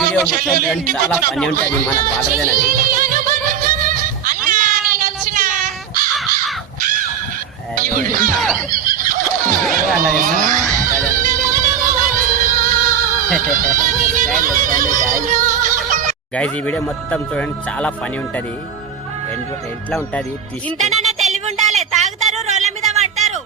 Video చాలా పని ఉంటుంది మన బాధనది. గైస్ ఈ వీడియో మొత్తం చూడండి, చాలా ఫనీ ఉంటది. ఎట్లా ఉంటది తెలివి ఉండాలి. తాగుతారు, రోడ్ల మీద పడతారు.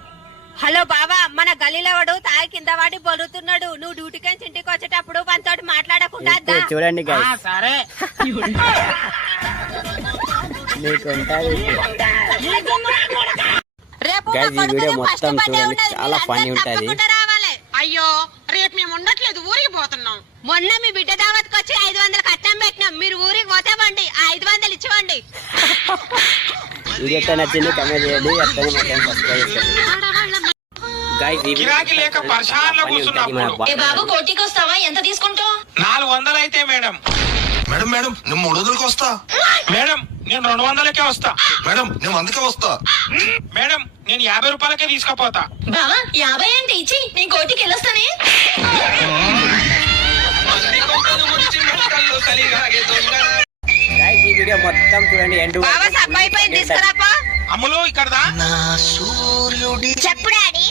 హలో బావా, మన గల్లీలో వాడు తాగి కింద వాడి బొరుతున్నాడు. నువ్వు డ్యూటీకి ఇంటికి వచ్చేటప్పుడు మనతోటి మాట్లాడకుండా చూడండి గైస్. సరే గైస్ ఈ వీడియో మొత్తం చూడండి, చాలా ఫనీ ఉంటది. అయ్యో రేపు మేము ఉండట్లేదు, ఊరికి పోతున్నాం. మొన్న మీ బిడ్డ దావత్కి వచ్చి 500 కట్నం పెట్టినాం. మీరు ఊరికి పోతామండి, 500 ఇచ్చివ్వండి. వీడియో నచ్చింది కమెంట్ చేయండి, అట్లనే మా ఛానల్ సబ్స్క్రైబ్ చేయండి. గైస్ ఈ గిరాకీ లేక పరిశానలో కూర్చున్నప్పుడు ఏ బాబు కోటికి వస్తావా? ఎంత తీసుకుంటావు? 400 అయితే మేడం. మేడం మేడం నేను 300కి వస్తా. మేడం నేను 200కే వస్తా. మేడం నేను 100కే వస్తా. మేడం నేను 50 రూపాయలకే తీసుకుపోతా. బావా 50 అంటే ఇచ్చి నేను కోటికి వెళ్ళొస్తానే. గైస్ ఈ వీడియో మొత్తం చూడండి, ఎండ్ బావా సబ్బైపోయి తీసుకురాపా. అమ్ములు ఇక్కడదా చెప్పు డాడీ.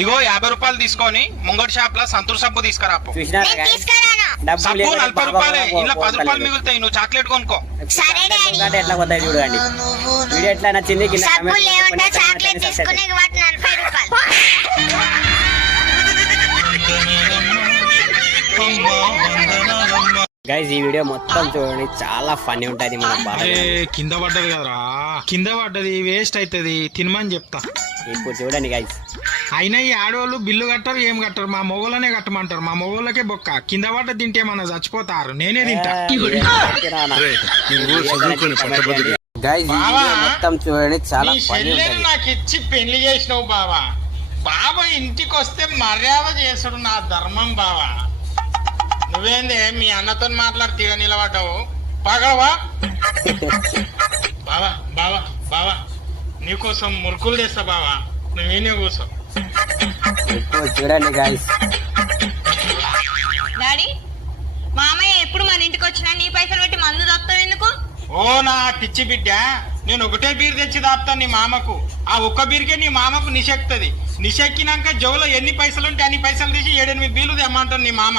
ఇగో 50 రూపాయలు తీసుకొని ముంగటి షాప్ లో సంతూర్ సబ్బు తీసుకురాపు. చూసినారా గైస్? తీసుకురాను. సబ్బు 40 రూపాయలే, ఇలా 10 రూపాయలు మిగులుతాయి. నువ్వు చాక్లెట్ కొనుక్కో. సరే డాడీ. ఎట్లా పోతాయి చూడండి. వీడియో ఎట్లా నచ్చింది కింద సబ్బు కామెంట్ లేవంటే చాక్లెట్ తీసుకునే వాటి 40 రూపాయలు. గైస్ ఈ వీడియో మొత్తం చూడండి, చాలా ఫన్నీ ఉంటది మన బాధ. కింద పడ్డది కదరా, కింద పడ్డది వేస్ట్ అవుతుంది, తినమని చెప్తా. ఇప్పుడు చూడండి గైస్, అయినా ఈ ఆడవాళ్ళు బిల్లు కట్టరు, ఏం కట్టరు. మా మొగోళ్ళనే కట్టమంటారు. మా మొగోళ్ళకే బొక్క. కింద పడ్డ తింటే మన చచ్చిపోతారు. నేనే తింటా. గైస్ ఈ వీడియో మొత్తం చూడండి, చాలా ఫన్నీ ఉంటది. నాకు ఇచ్చి పెళ్లి చేసినావు బావా. బాబా ఇంటికి వస్తే మర్యాద చేసుడు నా ధర్మం బావా. నువ్వేందే మీ అన్నతో మాట్లాడి తీగ నిలబడ్డావు పగవా. బావా బావా బావా నీకోసం మురుకులు తెస్తా బావా, నువ్వేనే కూర్చో. ఇప్పుడు చూడండి గైస్, డాడీ మామయ్య ఎప్పుడు మన ఇంటికి వచ్చినా నీ పైసలు పెట్టి మందు తప్పుతావు ఎందుకు? ఓ నా పిచ్చి బిడ్డ, నేను ఒకటే బీర్ తెచ్చి దాపుతాను నీ మామకు. ఆ ఒక్క బీర్కే నీ మామకు నిశెక్తది. నిశెక్కినాక జోలో ఎన్ని పైసలు ఉంటే అన్ని పైసలు తీసి 7-8 బీర్లు తెమ్మంటాను నీ మామ.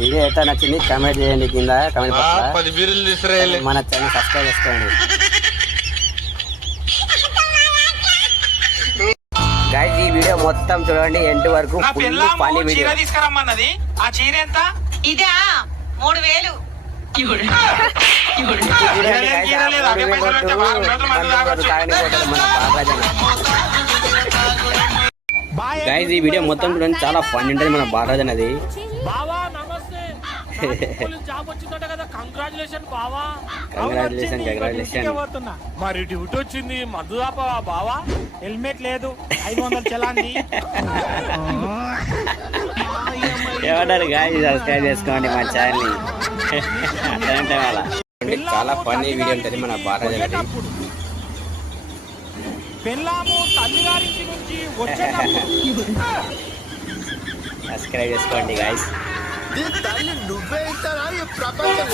వీడియో ఎట్లా నచ్చింది కామెంట్ చేయండి కింద కామెంట్ బాక్స్ లో. 10 బీర్లు తీసుకురాయాలి. మన ఛానల్ సబ్స్క్రైబ్ చేసుకోండి. గైస్ ఈ వీడియో మొత్తం చూడండి, ఎండ్ వరకు నా ఫుల్ పిల్ల ఫన్నీ వీడియో. చీర తీసుకురమ్మన్నది. ఆ చీర ఎంత? ఇదా 3000. చూడండి guys, ఆ 3000 వరకు మన బాబాజీ. గైస్ ఈ వీడియో మొత్తం చూడండి, చాలా ఫన్ ఉంటుంది మన బాలరాజ్ అనేది. బావా నమస్తే. జాబ్ వచ్చిందట కదా, కంగ్రాచులేషన్ బావా. కంగ్రాచులేషన్. మరి డ్యూటీ వచ్చింది, మందు దాపవా బావా? హెల్మెట్ లేదు, 500 చలాంది. ఏమంటారు గాయస్, సబ్స్క్రైబ్ చేసుకోండి మా ఛానల్ ని. చాలా ఫన్నీ వీడియో ఉంటుంది మన బాలరాజ్ అనేది. పెళ్ళాము తల్లిగారింటి నుంచి వచ్చేటప్పుడు సబ్స్క్రైబ్ చేసుకోండి గాయస్. నువ్వే ఇస్తారా ఈ ప్రపంచం